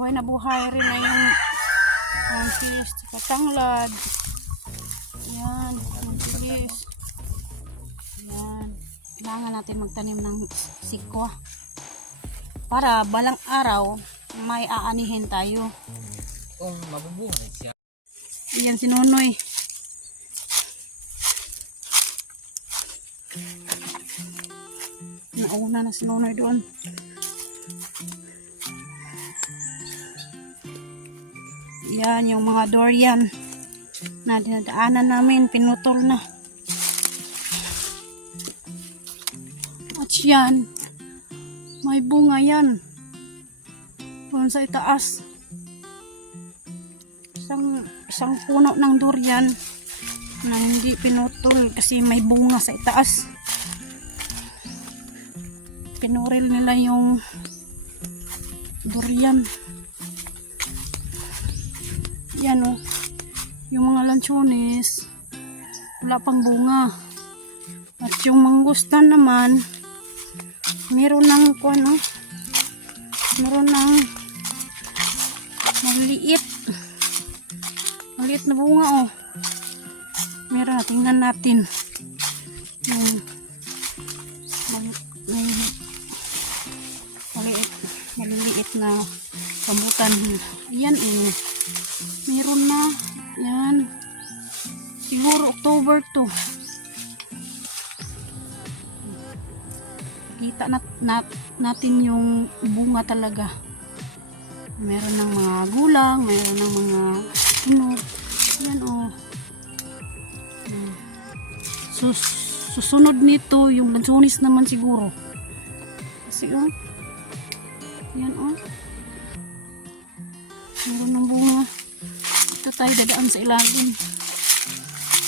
buhay na buhay rin na yung mantis, katanglad. Yan, mantis. Yan. Kailangan natin magtanim ng sikwa para balang araw may aanihin tayo. Kung mabubuhay siya. Yan si Nonoy. Nauna na si Nonoy doon. Yan yung mga durian na dinadaanan namin, pinutol na. At yan, may bunga yan. Doon sa itaas. Isang puno ng durian na hindi pinutol kasi may bunga sa itaas. Pinuril nila yung durian. Yan o, yung mga lanchones wala pang bunga, at yung mangustan naman meron ng meron ng maliit na bunga o. Meron na, tingnan natin yung maliliit na rambutan. Ayan meron na yan, siguro October 2. Kita natin yung bunga talaga. Meron ng mga gulang, meron ng mga yan susunod nito yung lansones naman siguro kasi yan meron ng bunga. Ito tayo dadaan sa ilalim,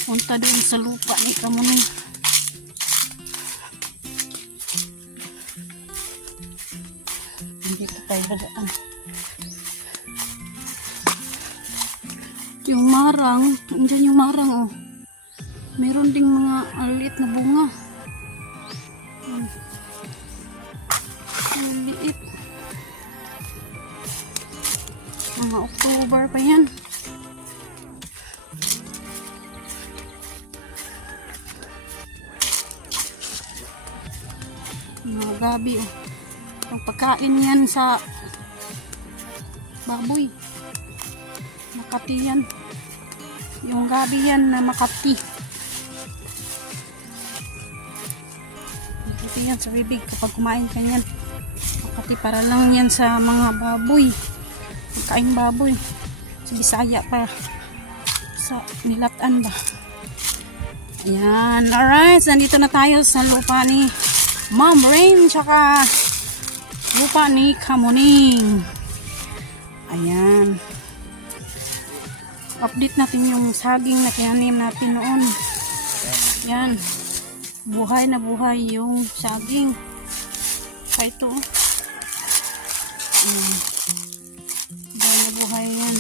punta doon sa lupa ni Kamuning. Dito tayo dadaan. Yung marang, andyan yung marang meron ding mga aliit na bunga. Maliit. Mga October pa yan. Mga gabi ang pagkain yan sa baboy. Makati yan. Yung gabi yan na Makati. Makati yan sa bibig kapag kumain ka yan. Makati para lang yan sa mga baboy. Pagkain baboy. Sa Bisaya pa. Sa Nilatan ba. Ayan. Alright. Nandito na tayo sa lupa ni Ma'am Rain. Tsaka lupa ni Kamuning. Ayan. Update natin yung saging na tinanim natin noon. Yan. Buhay na buhay yung saging. Kaya ito. Buhay na buhay yan.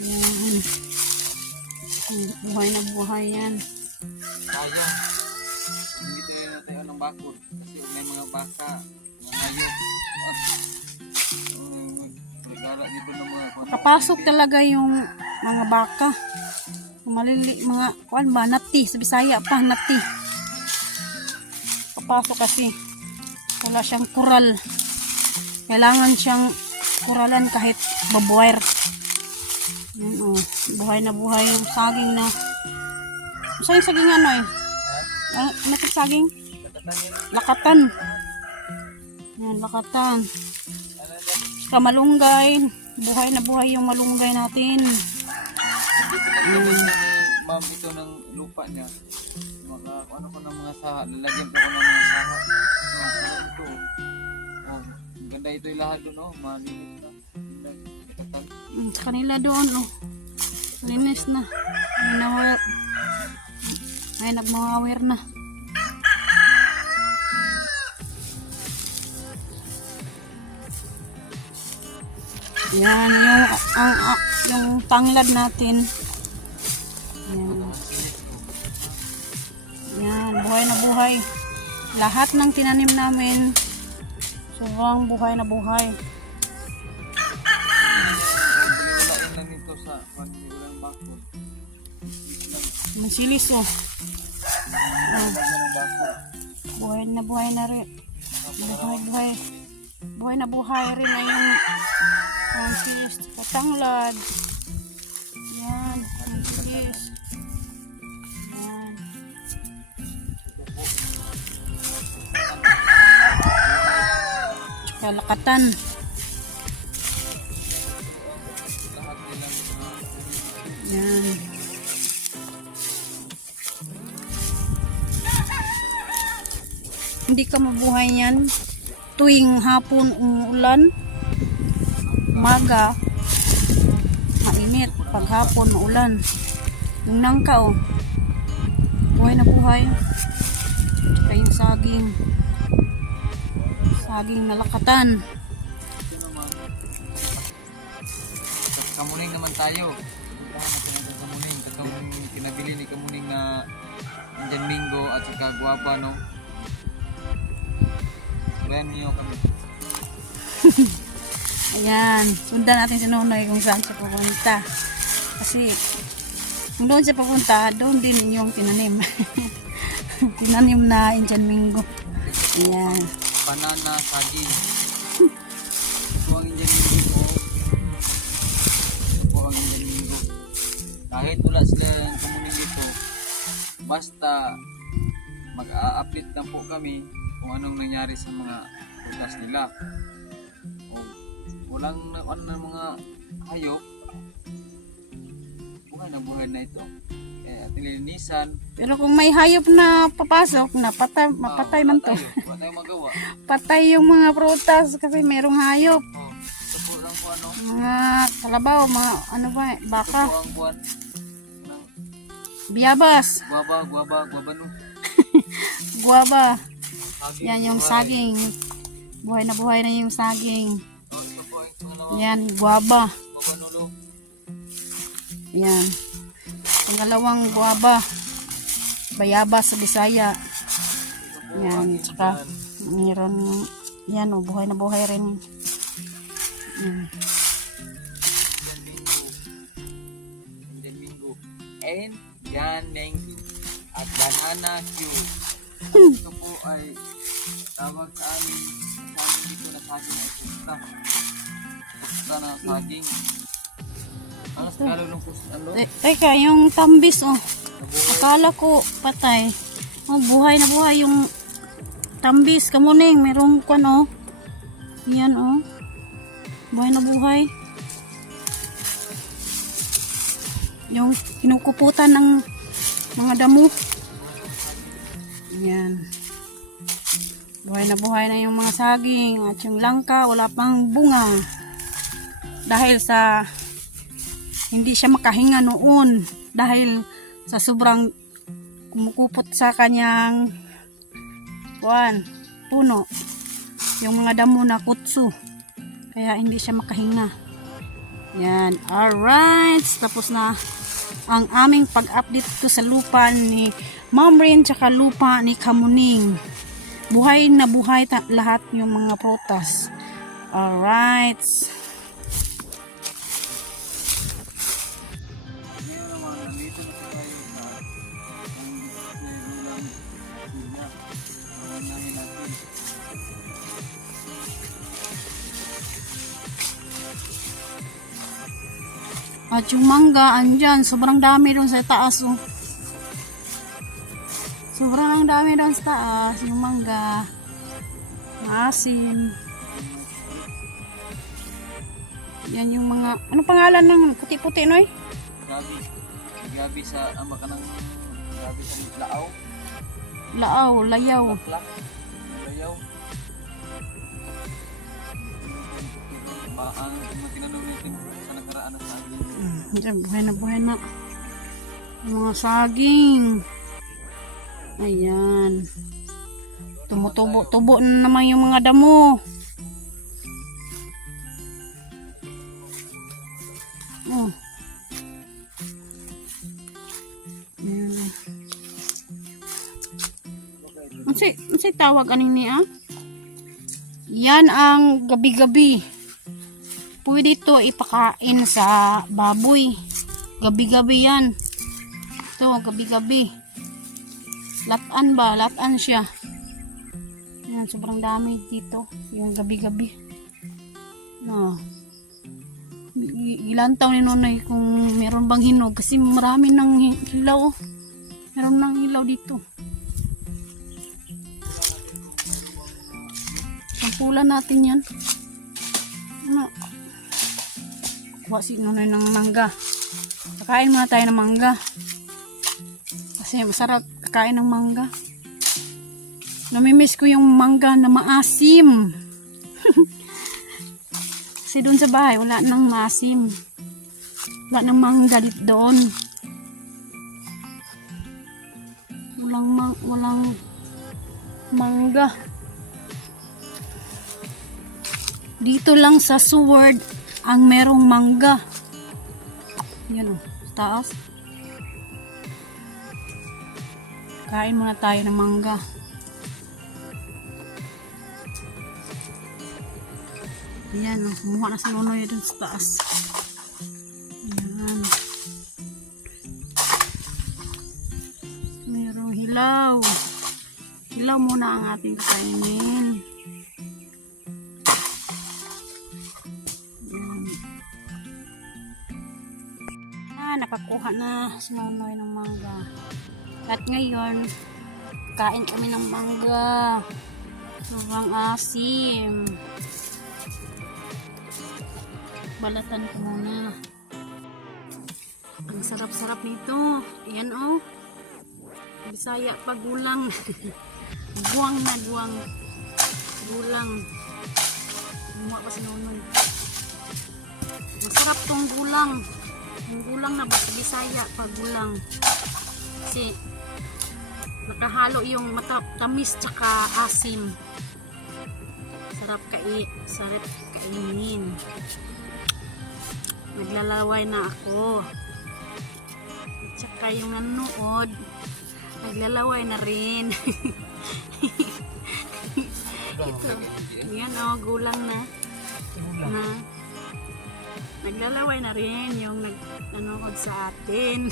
Yan. Buhay na buhay yan. Sayang. Hindi tayo tayo ng bakod. Kasi may mga baka. Mga hayop. Kapasok talaga yung mga baka. Mga nati. Sa Bisaya pa, nati. Kapasok kasi wala siyang kural. Kailangan siyang kuralan kahit babuwire. Buhay na buhay yung saging na. Saan yung saging ano yung saging? Lakatan. Yan, lakatan. Saka malunggay. Buhay na buhay yung malunggay natin. Ma'am, ito ng lupa niya. Ano ko ng mga saha. Lalagyan ko ng mga saha. Ito. Ganda ito yung lahat doon. Malinis na. Sa kanila doon. Linis na. May nagmawawir na. Yan, yung tanglad natin. Yan, buhay na buhay. Lahat ng tinanim namin Sobrang buhay na buhay. Wala lang nito sa walang bakod. Masilis oh. Walang bakod. Buhay na rin. Buhay na buhay rin na yung masilis. Katanglad. Yan. Masilis. Yan. Tsaka lakatan. Lahat nilang Yan. Hindi ka mabuhay yan tuwing hapon umuulan, umaga mainit, paghapon maulan. Yung nangka oh, buhay na buhay. Tsaka yung saging na lakatan. Kamuning naman tayo. Puntahan natin ang kamuning. Katong pinabili ni kamuning na Indian Mingo at saka guwapa, no? Bayan niyo kami. Ayan, sundan natin si Nonoy kung saan siya pupunta. Kasi kung doon siya pupunta, doon din yung tinanim. Tinanim na Indian Mingo. Ayan. Banana, saging. Ito ang Indian Mingo. Ito ang Indian Mingo. Kahit wala sila ng kamuning dito, basta mag-a-update lang po kami kung anong nangyari sa mga prutas nila. O walang ano ng mga hayop, buhay na ito. Kaya nilinisan. Pero kung may hayop na papasok, mapatay man to. Wala tayong magawa. Patay yung mga prutas kasi merong hayop. Ito po lang po ano. Mga kalabaw, mga ano ba, baka, Ito po ang buwan ng biyabas, guwaba no. guwaba. Saging, Yan yung buhay. saging. Buhay na yung saging. Ito po ang pangalawa. Yan, guwaba. Mabanulo. Yan. Pangalawang guwaba. Bayabas sa Bisaya. Ito po Yan, ang tsaka ilan. meron, yan o, buhay na buhay rin. Yan. Indian Mingo. And yan mango. At banana cue. Ito po ay tawag sa amin dito na saging ay pusta. Pusta na saging. Ano sa kalulong pusta? Ano? Teka, yung tambis oh. Nabuhay. Akala ko patay. Oh, buhay na buhay yung tambis. Kamuning, merong kwan oh. Yan oh. Buhay na buhay. Yung kinukuputan ng mga damo. Yan. Buhay na yung mga saging at yung langka wala pang bunga. Dahil sa hindi siya makahinga noon dahil sa sobrang kumukupot sa kanyang puno. Yung mga damo na kutsu. Kaya hindi siya makahinga. Yan. Alright. Tapos na ang aming pag-update ko sa lupa ni Ma'am Rin tsaka lupa ni Kamuning. Buhay na buhay lahat yung mga prutas. Alright. Ngayon naman, nandito na tayo sa ang ulang sila. Unahin natin. At yung mangga, andyan. Sobrang dami doon sa taas. Oh. Sobrang dami doon sa taas. Yung mangga. Maasim. Yan yung mga... Anong pangalan ng puti-puti, Noy? Gabi. Gabi sa ama ka ng gabi sa Laaw. Laaw, layaw. Plak. Layaw. Ang tinanong natin sa nakaraan na saging. Diyan, buhay na. Yung mga saging. Ayan. Tumutubo-tubo na naman yung mga damo. Oh. Ayan. Ano tawag aning niya? Yan ang gabi-gabi. Pwede to ipakain sa baboy. Gabi-gabi yan. Ito, gabi-gabi. Latan ba? Latan siya. Yan, sobrang dami dito. Yung gabi-gabi. No. Ilantaw ni Nonoy kung meron bang hinog. Kasi marami ng hilaw. Meron ng hilaw dito. Sampulan natin yan. Ano? Kuha si Nonoy ng mangga. Kakain muna tayo ng mangga. Kasi masarap kakain ng mangga. Namimiss ko yung mangga na maasim. Kasi doon sa bahay, wala nang maasim. Wala nang mangga dito doon. Walang mangga. Dito lang sa Seward ang merong mangga. Yan o, sa taas. Kain muna tayo ng mangga. Ayan, kumuha na si Nonoy dun sa taas. Ayan. Mayroong hilaw. Hilaw muna ang ating kakainin. Ayan. Nakakuha na si Nonoy ng mangga. At ngayon, kain kami ng mangga. Sobrang asim. Balatan ko muna. Ang sarap-sarap nito. Ayan o. Bisaya pa gulang. Buwang na buwang. Gulang. Gumawa pa si Nonoy. Masarap tong gulang. Yung gulang na basta Bisaya pa gulang. Kasi nakahalo yung tamis tsaka asim. Sarap kainin. Naglalaway na ako. Tsaka yung nanonood, naglalaway na rin. Ito. Yan o, gulang na. Naglalaway na rin yung nanonood sa atin.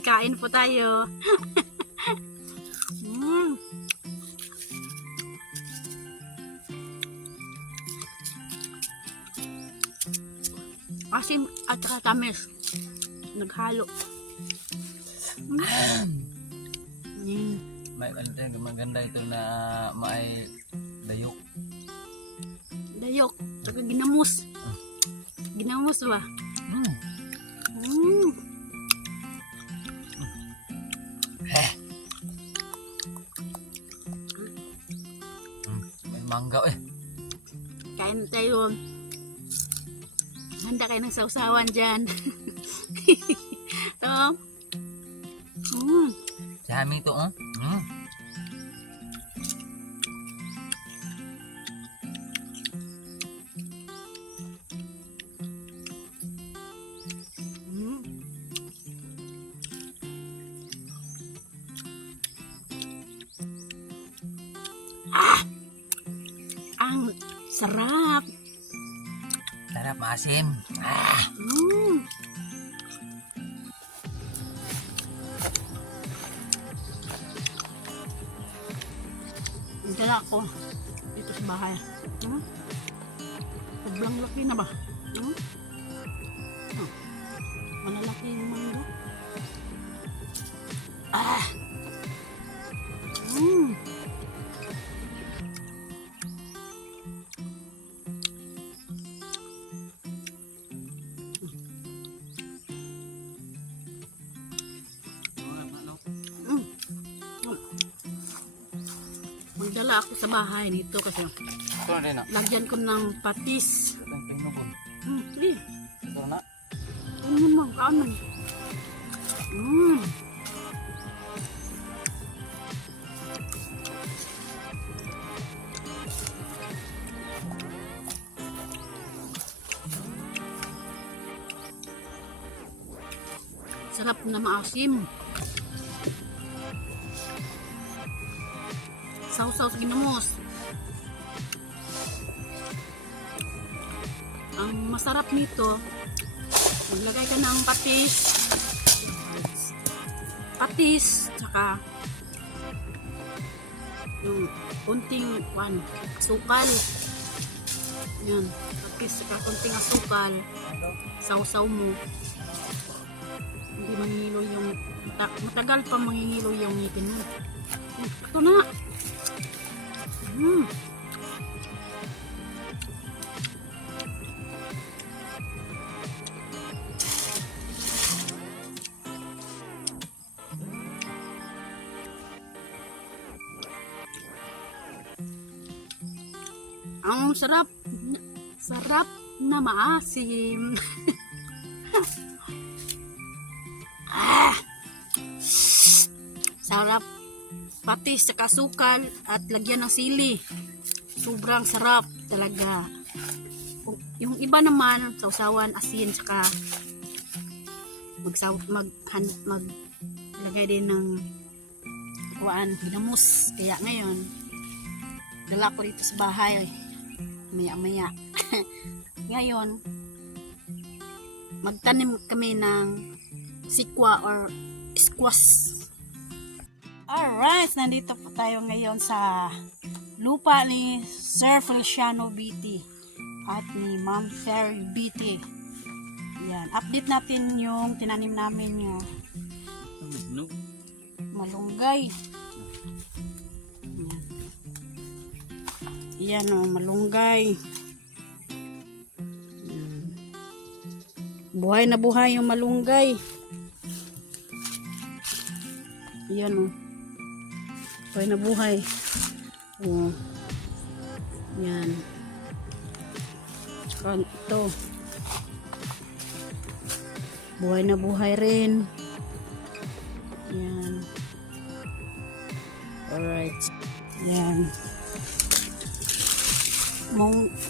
Kain po tayo. Asim at saka tamis. Naghalo. May maganda ito na may dayok. Dayok. Saka ginamos. Ginamos ba? May mangga eh. Kain tayo. Handa kayo ng sausawan dyan. Ito. Dami ito oh. Ang sarap. Sarap maasim. Dala ko dito sa bahay. Sobrang laki na ba? Malalaki yung mangga. Magdala ako sa bahay dito kasi Ito na rin ah. lagyan ko ng patis. Ito yung pinugon. Sige. Ito na. Ano mo, kanon. Sarap na maasim. Sausaw sa ginamos. Ang masarap nito, maglagay ka ng patis, tsaka yung kunting asukal. Yan, patis tsaka kunting asukal. Sausaw mo. Hindi manghihilo yung matagal pa manghihilo yung ngipin mo. Ito na. Ang sarap na maasim. Sarap. Patis sa kasukal at lagyan ng sili. Sobrang sarap talaga. Yung iba naman, sausawan, asin, saka maglagay din ng ginamos. Kaya ngayon, dala ko dito sa bahay. Maya-maya. Ngayon, magtanim kami ng sikwa or squash. Alright, nandito po tayo ngayon sa lupa ni Sir Feliciano BT at ni Ma'am Fairy BT. Yan, update natin yung tinanim namin yung malunggay. Yan o, malunggay. Buhay na buhay yung malunggay. Yan o. Buhay na buhay. O. Yan. Tsaka ito. Buhay na buhay rin. Yan. Alright. Yan.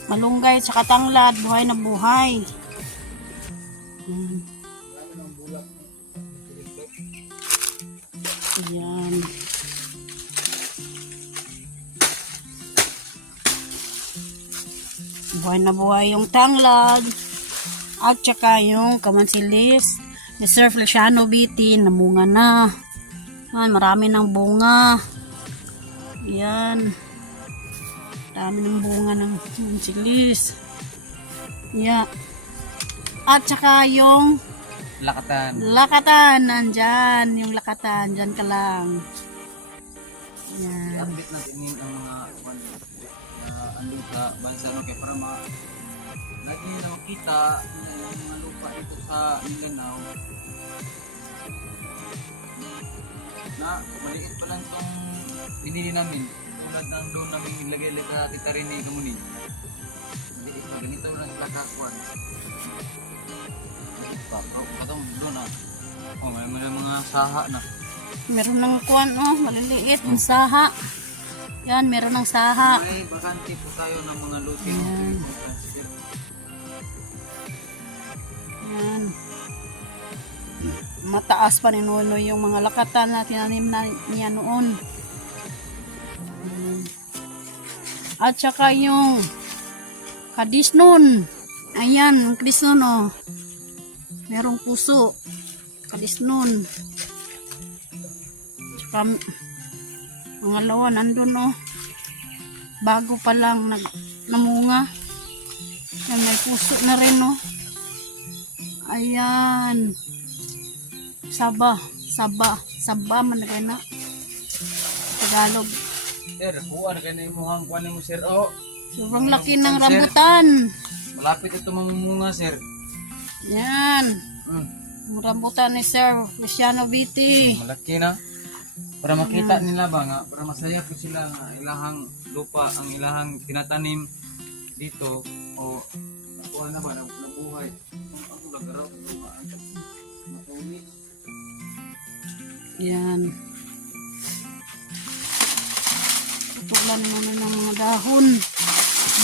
Malunggay tsaka tanglad, buhay na buhay. Yan. Buhay na buhay yung tanglad at tsaka yung kamansilis ni Sir Feliciano BT, namunga na. Yan, marami ng bunga. Yan. Dami ng bunga ng kamansilis. Yeah. At saka yung lakatan, nandyan. Yung lakatan, dyan ka lang. Yan. I-update natin yung mga andun sa bansa no, kaya para lagi nakita yung mga lupa dito sa Mindanao na maliit pa lang itong binili namin tulad ng doon namin nilagay ka kita rin ni Gamuni. Maliit pa, ganito lang sila kakuan. Maliit pa, patong doon may mga saha na. Meron ng kuwan, maliliit, yung saha. Yan, meron ng saha. May bakante po tayo ng mga lutin. Yan. Mataas pa ni Nonoy yung mga lakatan na tinanim na niya noon. At saka yung kadisnon. Ayan, yung kadisnon merong puso. Kadisnon. Tsaka mga lawa nandun bago pa lang namunga. Yan, may puso na rin ayan, saba man na Tagalog. Sir, kuha na kayo yung kuha mo sir. Sobrang laki ng rambutan. Malapit ito mamumunga sir. Yan. Rambutan ni Sir Feliciano BT. Malaki na. Para makita nila ba nga, para masaya po sila nga ilahang lupa, ang ilahang tinatanim dito o nakuha na ba, nabuhay. Ang lagaraw, matulis. Yan. Tutulan muna ng mga dahon.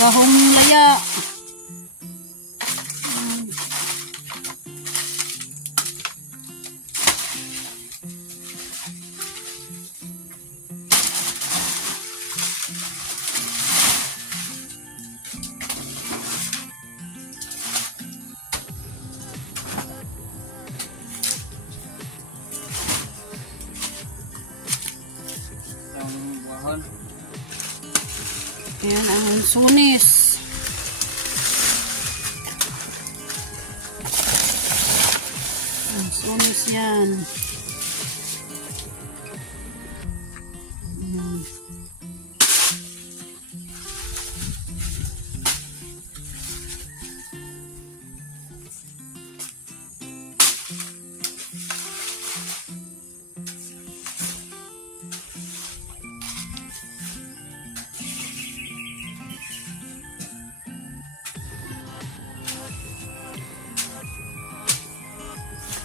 Dahong laya. Ayan ang sunis. Ang sunis yan. Ayan.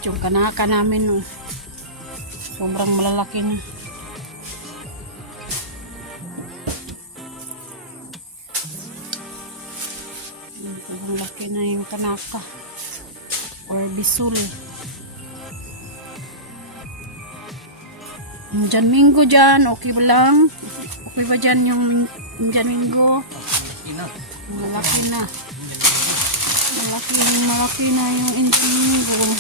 Yung kanaka namin, oh. Sobrang malalaki na. Sobrang laki na yung kanaka. Or bisul. Yung Jan Mingo dyan, okay ba lang? Okay ba dyan yung Jan Mingo? Ina. Malaki na. Malaki na yung Jan Mingo.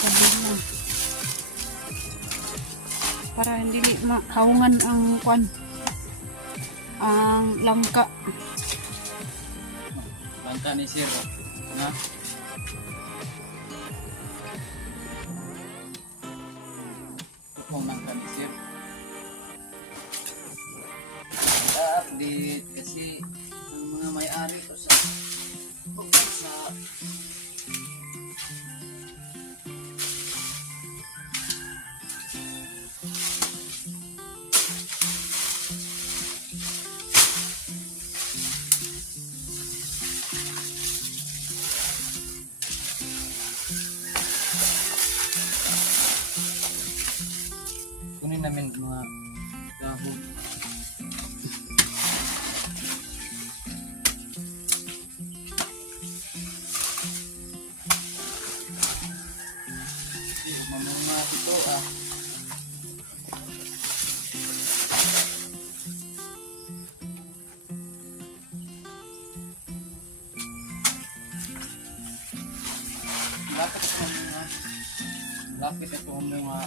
Sabi na. Para hindi mahawangan ang kwan. Ang langka. Langka ni sir. Na? Ito langka ni sir. Update kasi ang mga may-ari ko sa kunin namin mga dahon. Mamunga ito ah. Lapit ito mga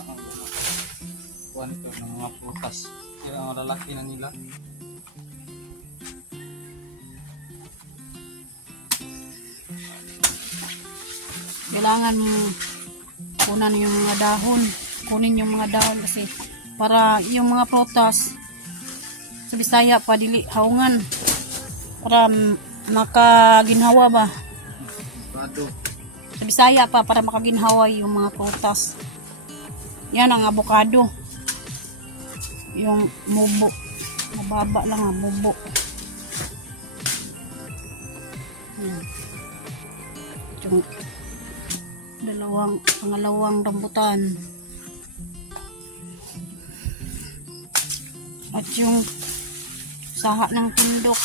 kuha nito ng mga prutas. Yung ang lalaki na nila. Kailangan kunan yung mga dahon. Kunin yung mga dahon kasi para yung mga prutas sa Bisaya pa dili haungan. Para makaginhawa ba? Prado. Sa Bisaya pa para makaginhawa yung mga prutas. Yan ang avocado. Yung mubo. Mababa lang ang mubo. Yan. Yung pangalawang rambutan. At yung saha ng tindok.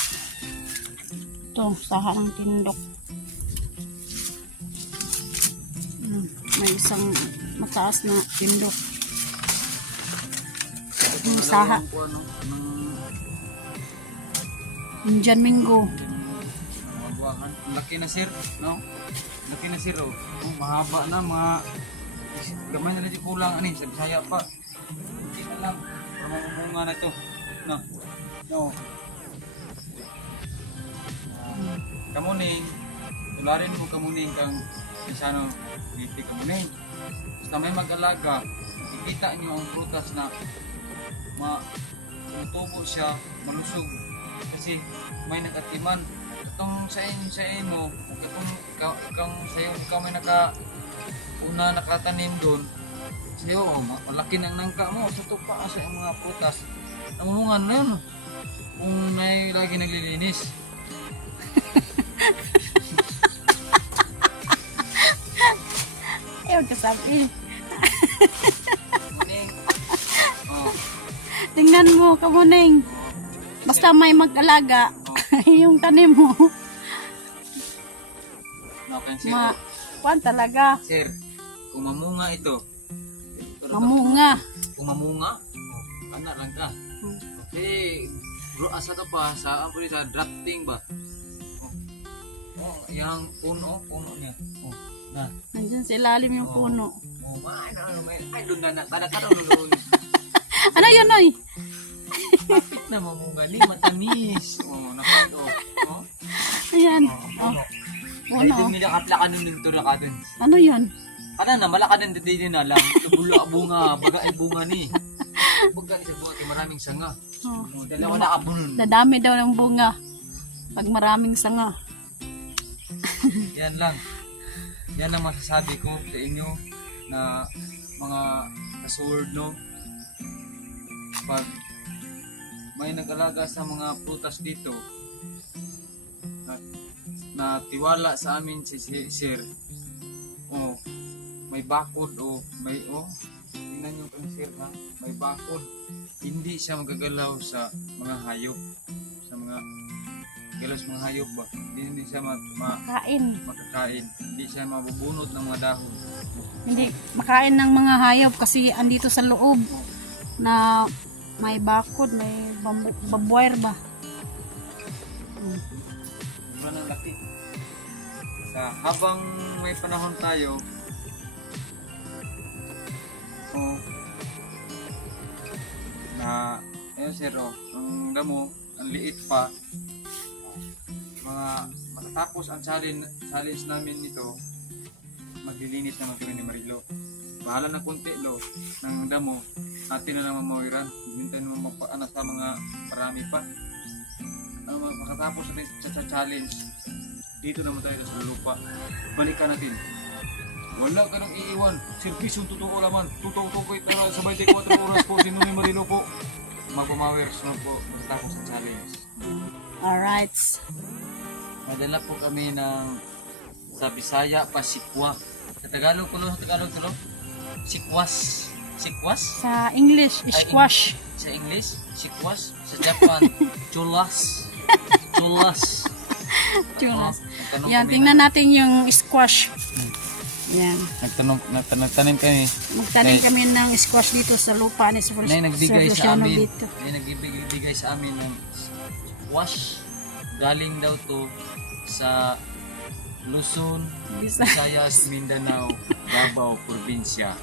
Ito, saha ng tindok. May isang mataas na tindok. Yung saha. Yung Jan Mingo. Ang laki na sir, no? Laki na sir, oh. Mahaba na, mga gamay na rin kulang, ani, sa Bisaya pa. Hindi na lang, para mamunga na ito. No? No. Kamuning, tularin mo kamuning kang Bisano, pipi kamuning. Basta may mag-alaga, ikita nyo ang prutas na matubo siya, malusog. Kasi may nagatiman. Itong sa inyo, itong ikaw sa'yo, ikaw may una nakatanim doon. Sa'yo, malaki ng nangka mo, sa tupa sa mga prutas. Namumungan na yun. Kung may lagi naglilinis. Ayaw ka sabi. Muning. Oh. Tingnan mo, kamuning. Basta may mag-alaga. Yung tanim mo. No, kan sir. Kuan talaga. Sir, kung mamunga ito. Mamunga. Kung mamunga, anak lang ka. Okay, bro, asa to pa sa drafting ba? mo, yung puno niya. Oh, na. Nandyan sa ilalim yung puno. Oh, ay, doon na, doon. Ano yun, Noy? Kapit na mamunga ni, matamis. Oh, nakado. Oh, Ayan. Oh, ay, puno. doon nila kaplakan nun dito lakadan. Ano yun? Kana na, malakadan dito din na lang. Bula, bunga, baga ay bunga ni. Pagka isa buhat, maraming sanga. Oh. Oh, dalawa na abunun. Dadami daw ng bunga. Pag maraming sanga. Yan lang. Yan ang masasabi ko sa inyo na mga kasword, no? Pag may nag-alaga sa mga prutas dito na tiwala sa amin si Sir, o may bakod o may tingnan nyo kang Sir, ha? May bakod, hindi siya magagalaw sa mga hayop, sa mga galaw sa mga hayop ba, hindi siya Kain. makakain, hindi siya mabubunot ng mga dahon. Hindi makain ng mga hayop kasi andito sa loob na may bakod, may barbwire ba? Sobrang ang laki. Habang may panahon tayo, na ayun sir, ang damo, ang liit pa, matatapos ang challenge namin nito, maglilinis naman kami ni Marilo. Bahala na konti ng damo, atin na lang mamawiran, hintay naman magpaana sa mga marami pa. Makatapos natin sa challenge, dito naman tayo sa lupa, balikan natin. Wala ka nang iiwan, servisyon totoo naman, totoo ko ito sa 24 oras po, sino ni Marilo po, magpamawir, sunod po, matapos sa challenge. Alright. Madala po kami sa Bisaya pa sikwa. Sa Tagalog sa Tagalog tulo? Sikwas. Sikwas? Sa English, squash. Sa English, sikwas. Sa Japan, chulas. Chulas. Chulas. Nagtanong Yan, kami tingnan natin yung squash. Yan. Nagtanim kami. Magtanim kami ng squash dito sa lupa ni Sir May nagbigay sa Luciano amin. dito. May nagbigay sa amin ng squash. Galing daw to sa Luzon, Visayas, Mindanao, Davao, probinsya.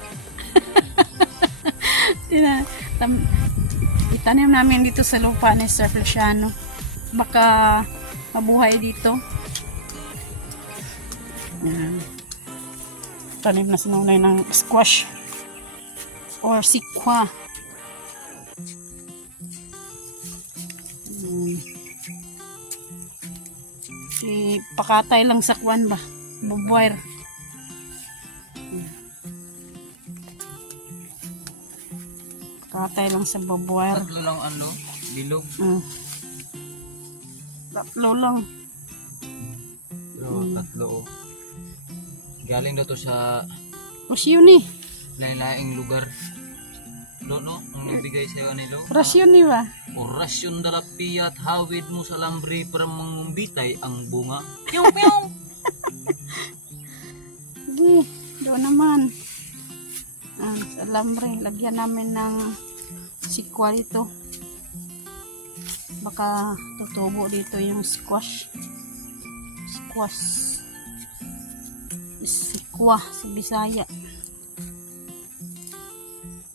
Itanim namin dito sa lupa ni Sir Luciano. Baka mabuhay dito. Yan. Tanim na sinunay ng squash or sikwa. Pakatay lang sa kwan ba? Bobwire. Pakatay lang sa bobwire. Tatlo lang bilog. Tatlo lang. Pero tatlo. Galing daw to sa Rasyon ni. lain-laing lugar. No, ang nabigay sa'yo nilo. Rasyon ni ba? Orasyon darapi at hawid mo sa lambre para mangumbitay ang bunga. Piyaw, piyaw! Sige, doon naman. Sa lambre, lagyan namin ng sikwa dito. Baka tutubo dito yung squash. Squash. Sikwa sa Bisaya.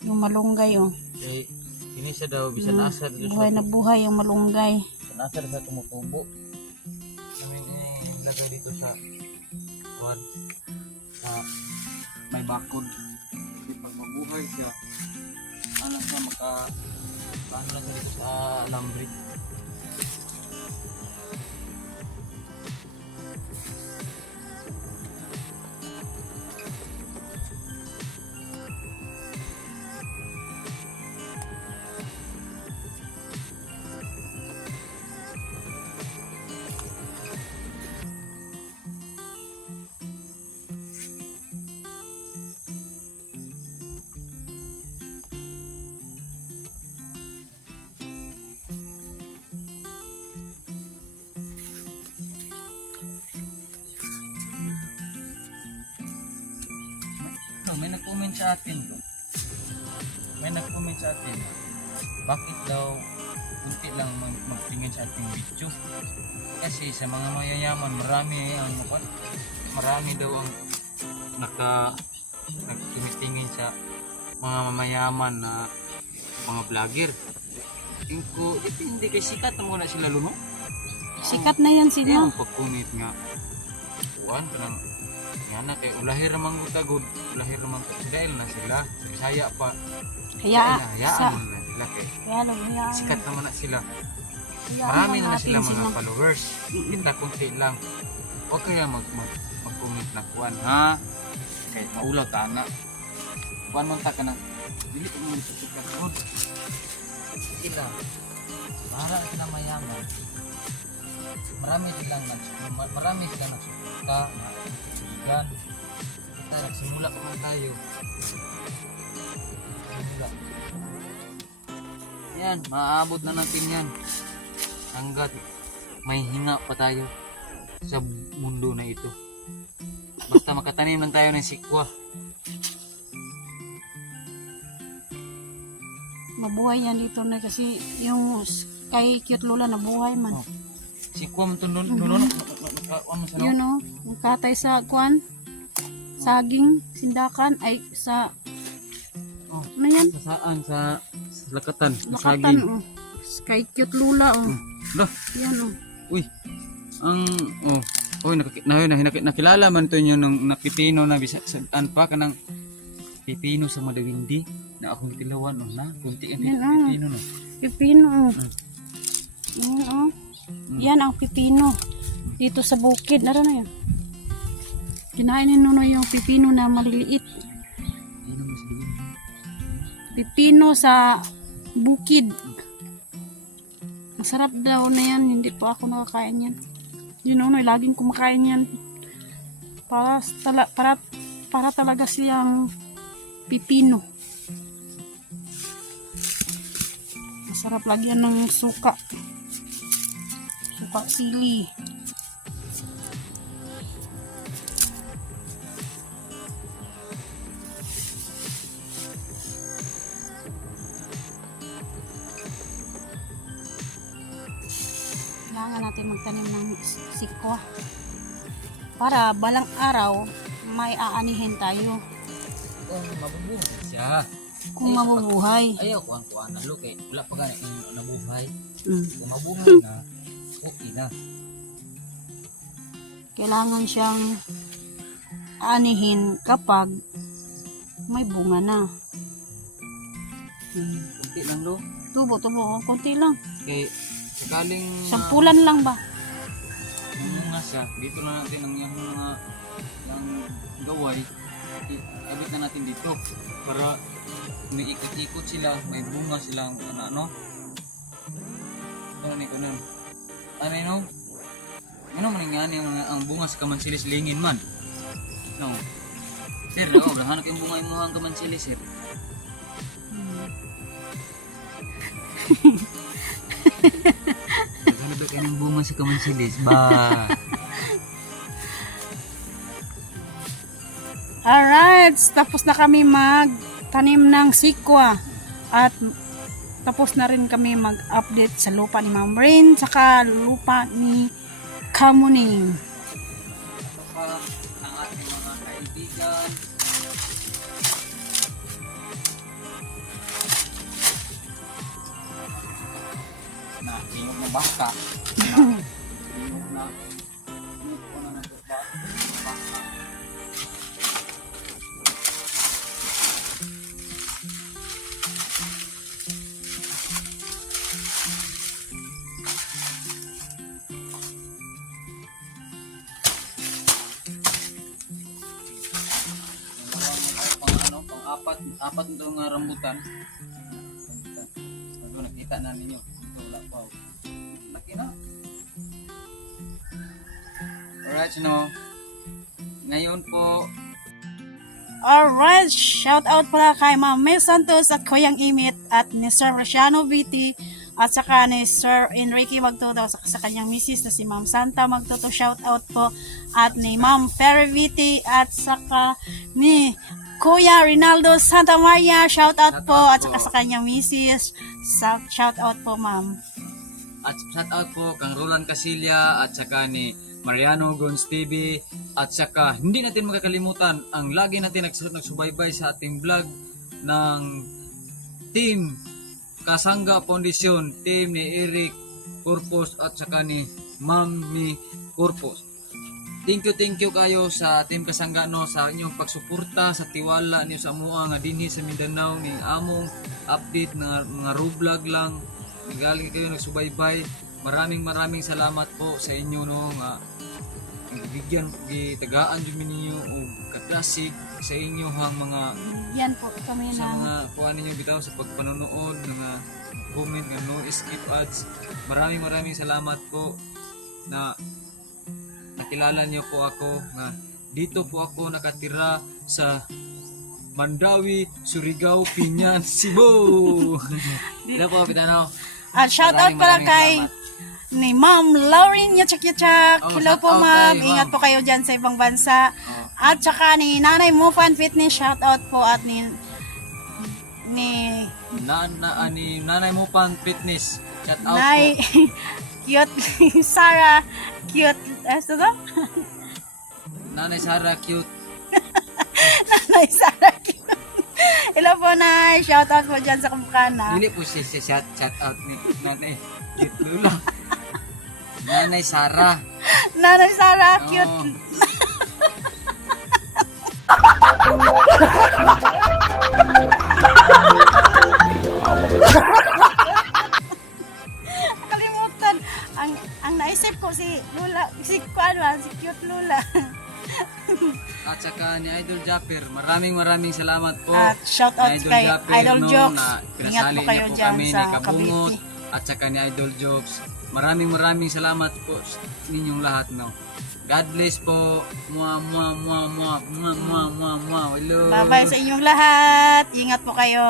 Yung malunggay Okay. Ini siya daw, bisan asar. Buhay na buhay yung malunggay. Bisan asar sa tumutubo. Kami lagay dito sa kuwan. May bakod. Kasi pag mabuhay siya, ano siya paano lang siya dito sa lambre. May nag-comment sa atin bakit daw kunti lang magtingin sa ating video. Kasi sa mga mayayaman, marami daw ang nagtumitingin sa mga mayayaman na mga vlogger. Tingin ko, hindi kay sikat na muna sila luno. Sikat na yan sila. Yung pag-comment nga, kuhan ka ng yan na kay ulahir naman ko tagod, ulahir naman ko dahil na sila, Bisaya pa. Hayaan mo na sila kay sikat naman na sila. Marami na sila mga followers. Kita kunti lang. Huwag kaya mag-comment na kuhan ha. Kay maulaw ta na. Kuhan mo ta ka na. Dili ko mo susukat ko. Sila. Para sila mayaman. Marami silang nagsusuka. Yan. Kita nagsimula pa man tayo. Yan, maaabot na natin yan. Hanggat may hinga pa tayo sa mundo na ito. Basta makatanim lang tayo ng sikwa. Mabuhay yan dito na kasi yung kay Cute Lola nabuhay man. Oh. Sikwa mo ito nun. Yun o, yung katay sa kwan, saging, sindakan, ay sa, ano yan? Saan? Sa lakatan. Lakatan o. Kay Cute Lola o. Dah. Yan o. Uy. Nakilala man to nyo nung napipino na bisaan pa ka ng pipino sa Madawindi na akong tilawan na kunti ang pipino no. Pipino o. Yan o. Yan ang pipino. Dito sa bukid. Nara na yan. Kinain ni Nuno yung pipino na maliliit. Pipino sa bukid. Masarap daw na yan. Hindi po ako nakakain yan. Yun Nuno, laging kumakain yan. Para talaga siyang pipino. Masarap lagyan ng suka. Suka sili. Kailangan natin magtanim ng sikwa para balang araw may aanihin tayo Mabubuhay siya. kung mabubuhay. Ayaw kuhan na lo kay wala pa gani yung nabuhay. Mm. Kung mabuhay na, okay na. Kailangan siyang aanihin kapag may bunga na. Kunti lang lo. Tubo, konti lang. Kay sakaling Sampulan lang ba? yung mga siya, dito na natin ang yung mga yung gaway, abit na natin dito para umiikot-ikot sila, may bunga silang ano ni kanan. Ano man nga ang bunga sa kamansilis lingin man. No. Sir, hanap yung bunga mo ang kamansilis, sir. Ano ba kayo ng bunga sa kamansilis? Ba? Alright, tapos na kami magtanim ng sikwa at tapos na rin kami mag-update sa lupa ni Ma'am Rain saka lupa ni Kamuning. Ito pa ang ating mga kaibigan. Na, tingog na baka. Tingog na. Tingog ko na baka. Apat na nga rambutan. Ito nakita na ninyo. Ito wala pa. Laki na. Alright, ngayon po. Alright, shout out pala kay Ma'am May Santos at Kuyang Imit at ni Sir Rociano Viti at saka ni Sir Enrique Magtuto sa kanyang misis na si Ma'am Santa Magtuto, shout out po, at ni Ma'am Ferry Viti at saka ni Kuya Rinaldo Santa Maria, shout out Shout po. out At saka po. sa kanyang misis, shout out po, ma'am. At shout out po kang Roland Casilla at saka ni Mariano Gons TV at saka hindi natin makakalimutan ang lagi natin nagsubaybay sa ating vlog ng Team Kasangga Foundation, team ni Eric Corpus at saka ni Mami Corpus. Thank you kayo sa Team Kasangga no sa inyong pagsuporta sa tiwala niyo sa amoa nga dinhi sa Mindanao ning among update na mga vlog lang. Galing kayo nagsubaybay. Maraming salamat po sa inyo no nga bigyan gitagaan jud ninyo og katasig sa inyo hang mga Yan po kami sa ng mga kuha ninyo bitaw sa pagpanonood mga comment nga no skip ads. Maraming salamat po na nakilala niyo po ako nga dito po ako nakatira sa Mandawi, Surigao, Pinyan, Cebu. Dito po bitanaw. at shout out pala Maraming kay salamat. ni Ma'am Lauren Yachak. Oh, Hello shout po, out ma'am. kay Ingat ma'am. po kayo dyan sa ibang bansa. Oh. At saka ni Nanay Mufan Fitness, shout out po. At ni Nanay mo pang fitness. Shout out Nay po. cute Sarah, cute to? Nanay Sara cute. Nanay Sarah, cute. Hello po, Nay. Shout out po dyan sa Kamukana. Dili po siya shout out ni Nanay cute Lula. Nanay Sara. Nanay Sarah, Oo. cute. Nakalimutan. Ang naisip ko si Lula, si cute Lula. At saka ni Idol Japper. Maraming salamat po. At shout out Idol kay Japper, Idol no, Jokes. na Ingat pinasali po kayo niya po dyan kami sa ni Kabungot Cavite. at saka ni Idol Jokes. Maraming salamat po sa ninyong lahat no. God bless po. Hello. Bye-bye sa inyong lahat. Ingat po kayo.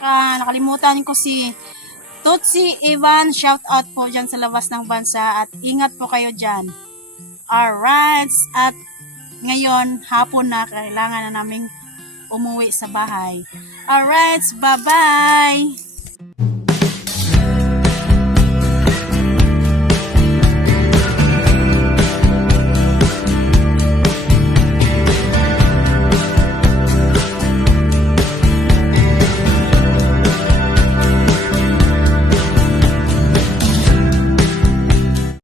Nakalimutan ko si Tutsi Ivan. Shout out po dyan sa labas ng bansa. At ingat po kayo dyan. Alright. At ngayon, hapon na. Kailangan na naming umuwi sa bahay. Alright. Bye-bye.